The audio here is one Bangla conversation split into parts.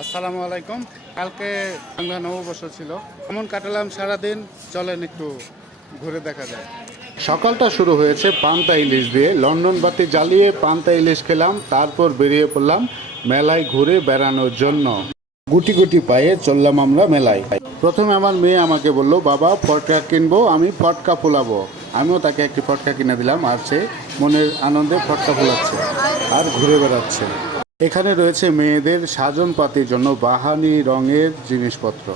আসসালামু আলাইকুম। কালকে বাংলা নববর্ষ ছিল, কেমন কাটালাম সারাদিন চলেন একটু ঘুরে দেখা যায়। সকালটা শুরু হয়েছে পান্তা ইলিশ দিয়ে। লন্ডন বাতি জ্বালিয়ে পান্তা ইলিশ খেলাম, তারপর বেরিয়ে পড়লাম মেলায় ঘুরে বেড়ানোর জন্য। গুটি গুটি পায়ে চললাম আমরা মেলায়। প্রথমে আমার মেয়ে আমাকে বলল, বাবা ফটকা কিনবো, আমি ফটকা ফোলাবো। আমিও তাকে একটি ফটকা কিনে দিলাম, আর সে মনের আনন্দে ফটকা ফোলাচ্ছে আর ঘুরে বেড়াচ্ছে। এখানে রয়েছে মেয়েদের সাজন পাতির জন্য বাহানি রঙের জিনিসপত্র।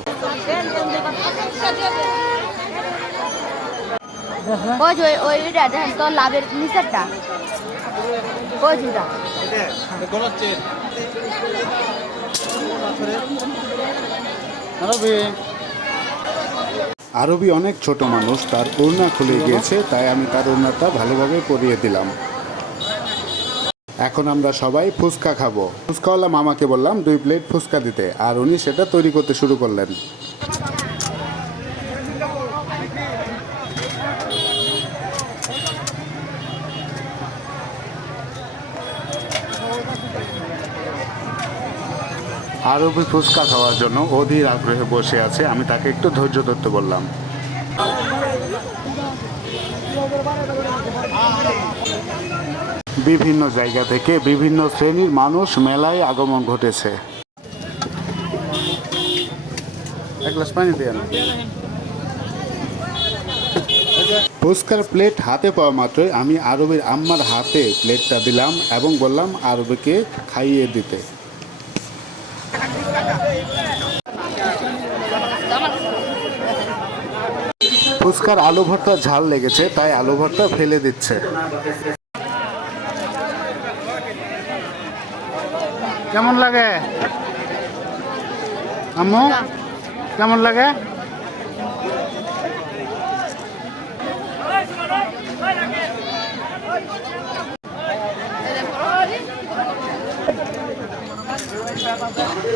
লাভের নিচেরটা আরবি অনেক ছোট মানুষ, তার ওড়না খুলে গিয়েছে, তাই আমি তার ওড়নাটা ভালোভাবে পরিয়ে দিলাম। এখন আমরা সবাই ফুচকা খাবো। ফুচকাওয়ালা মামাকে বললাম 2 প্লেট ফুচকা দিতে, আর উনি সেটা তৈরি করতে শুরু করলেন। আরবি ফুচকা খাওয়ার জন্য অধীর আগ্রহে বসে আছে, আমি তাকে একটু ধৈর্য ধরতে বললাম। বিভিন্ন জায়গা থেকে বিভিন্ন শ্রেণীর মানুষ মেলায় আগমন ঘটেছে। এক গ্লাস পানি দিয়ে না। ফুচকার প্লেট হাতে পাওয়া মাত্রই আমি আরবির আম্মার হাতে প্লেটটা দিলাম এবং বললাম আরবিকে খাইয়ে দিতে। ফুচকার আলু ভর্তা ঝাল লেগেছে, তাই আলু ভর্তা ফেলে দিচ্ছে। কেমন লাগে আম্মু, কেমন লাগে?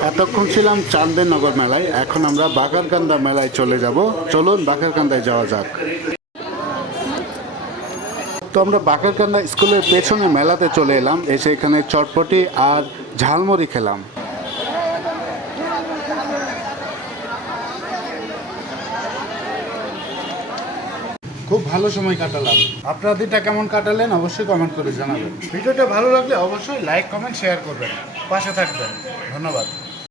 এতক্ষণ ছিলাম চান্দেরনগর মেলায়, এখন আমরা বাকারকান্দা মেলায় চলে যাব। চলুন বাকারকান্দায় যাওয়া যাক। তো আমরা বাকারকান্দা স্কুলের পেছনে মেলাতে চলে এলাম, এসে এখানে চটপটি আর ঝালমুড়ি খেলাম। খুব ভালো সময় কাটালাম। আপনারা দিনটা কেমন কাটালেন অবশ্যই কমেন্ট করে জানাবেন। ভিডিওটা ভালো লাগলে অবশ্যই লাইক, কমেন্ট, শেয়ার করবেন, পাশে থাকবেন। ধন্যবাদ।